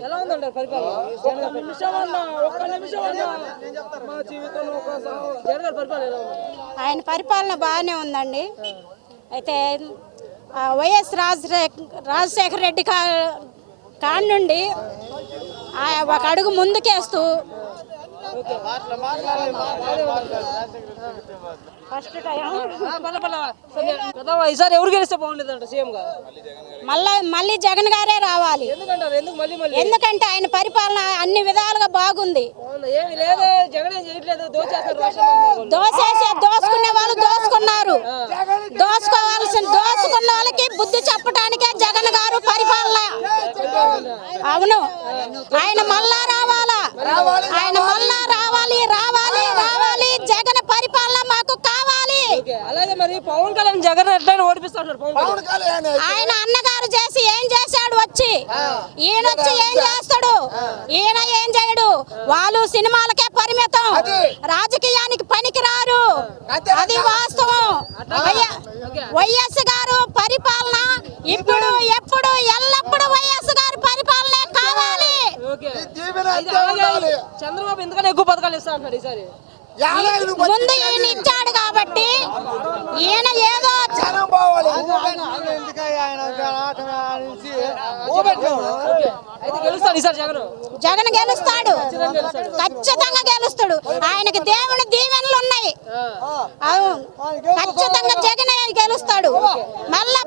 ఎలా ఉందంటారు పరిపాలన ఒక్క నిమిషం అన్నా ఒక్క నిమిషం అన్నా. మా జీవితంలో ఒక సం- జగన్ గారి పరిపాలన ఎలా ఉంది? ఆయన పరిపాలన బాగానే ఉందండి. అయితే ఆ, వైఎస్ రాజశేఖర రాజశేఖర రెడ్డి కా కాడ నుండి ఆ ఒక అడుగు ముందుకేస్తూ ఫస్ట్ ఈసారి ఎవరు గెలిస్తే బాగుండేదంట సీఎం గా మళ్ళా మళ్ళీ జగన్ గారే రావాలి. ఎందుకంటారు? ఎందుకు మళ్ళీ మళ్ళీ? ఎందుకంటే ఆయన పరిపాలన అన్ని విధాలుగా బాగుంది. దోసేసే దోసుకునే వాళ్ళు దోసుకున్నారు. దోసుకోవాల్సిన దోసుకున్న వాళ్ళకి బుద్ధి చెప్పడానికే జగన్ గారు పరిపాలన. అవును. ఆయన మళ్ళా రావాలా ఆయన మళ్ళా రావాలి రావాలి రావాలి జగన్ పరిపాలన మాకు కావాలి ఓకే, అలాగే మరి పవన్ కళ్యాణ్ జగన్ ఎట్లయినా ఓడిపిస్తాడు పవన్ కళ్యాణ్ ఆయన అన్నగారు చేసి ఏం చేశాడు వచ్చి? ఈయన వచ్చి ఏం చేస్తాడు? ఈయన ఏం చేయడు? వాళ్ళు సినిమాలకే పరిమితం. రాజకీయానికి పనికి రారు అది వాస్తవం. వైఎస్ గారు పరిపాలన ఇప్పుడు ఎప్పుడు ఎల్లప్పుడు వైఎస్ గారి పరిపాలనే కావాలి. చంద్రబాబు ఎందుకని ఎక్కువ పథకాలు ఇస్తా ఈసారి? ముందు ఈయన ఇచ్చాడు కాబట్టి ఈయన ఏదో ఓకే, అయితే గెలుస్తాడు ఈసారి జగన్ గెలుస్తాడు. ఖచ్చితంగా గెలుస్తాడు. ఆయనకి దేవుని దీవెనలు ఉన్నాయి. అవును. ఖచ్చితంగా జగన్ గెలుస్తాడు. మళ్ళా